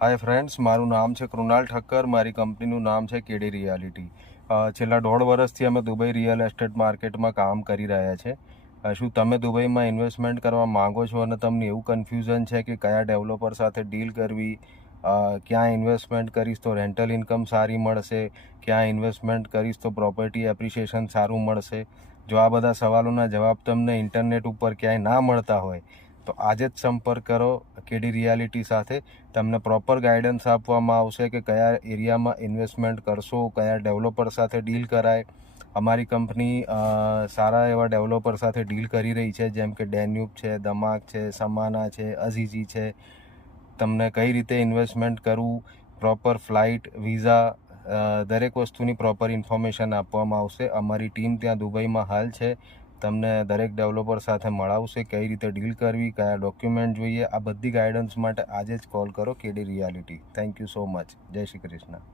Hi friends, મારું નામ છે કૃણાલ ઠક્કર. મારી કંપનીનું નામ છે કેડી રિયાલિટી. છેલ્લા 1.5 વર્ષથી અમે દુબઈ રિયલ એસ્ટેટ માર્કેટમાં કામ કરી રહ્યા છે. શું તમે દુબઈમાં ઇન્વેસ્ટમેન્ટ કરવા માંગો છો અને તમને એવું કન્ફ્યુઝન છે કે કયા ડેવલપર સાથે ડીલ કરવી, ક્યાં ઇન્વેસ્ટમેન્ટ કરીશ તો રેન્ટલ ઇન્કમ સારી મળશે, ક્યાં ઇન્વેસ્ટમેન્ટ કરીશ તો પ્રોપર્ટી એપ્રિસિએશન સારું મળશે? જો આ બધા સવાલોના જવાબ તમને ઇન્ટરનેટ ઉપર ક્યાંય ના મળતા હોય તો આજે જ સંપર્ક કરો કેડી રિયાલિટી સાથે. તમને પ્રોપર ગાઈડન્સ આપવામાં આવશે કે કયા એરિયામાં ઇન્વેસ્ટમેન્ટ કરશો, કયા ડેવલપર સાથે ડીલ કરાય. અમારી કંપની સારા એવા ડેવલપર સાથે ડીલ કરી રહી છે, જેમ કે ડેન્યુબ છે, દમાક છે, સમાના છે, અઝીઝી છે. તમને કઈ રીતે ઇન્વેસ્ટમેન્ટ કરવું, પ્રોપર ફ્લાઇટ, વિઝા, દરેક વસ્તુની પ્રોપર ઇન્ફોર્મેશન આપવામાં આવશે. અમારી ટીમ ત્યાં દુબઈમાં હાલ છે. તમને દરેક ડેવલપર સાથે મળાવશે, કઈ રીતે ડીલ કરવી, કયા ડોક્યુમેન્ટ જોઈએ. આ બધી ગાઈડન્સ માટે આજે જ કોલ કરો KD reality. Thank you so much. જય શ્રી કૃષ્ણ.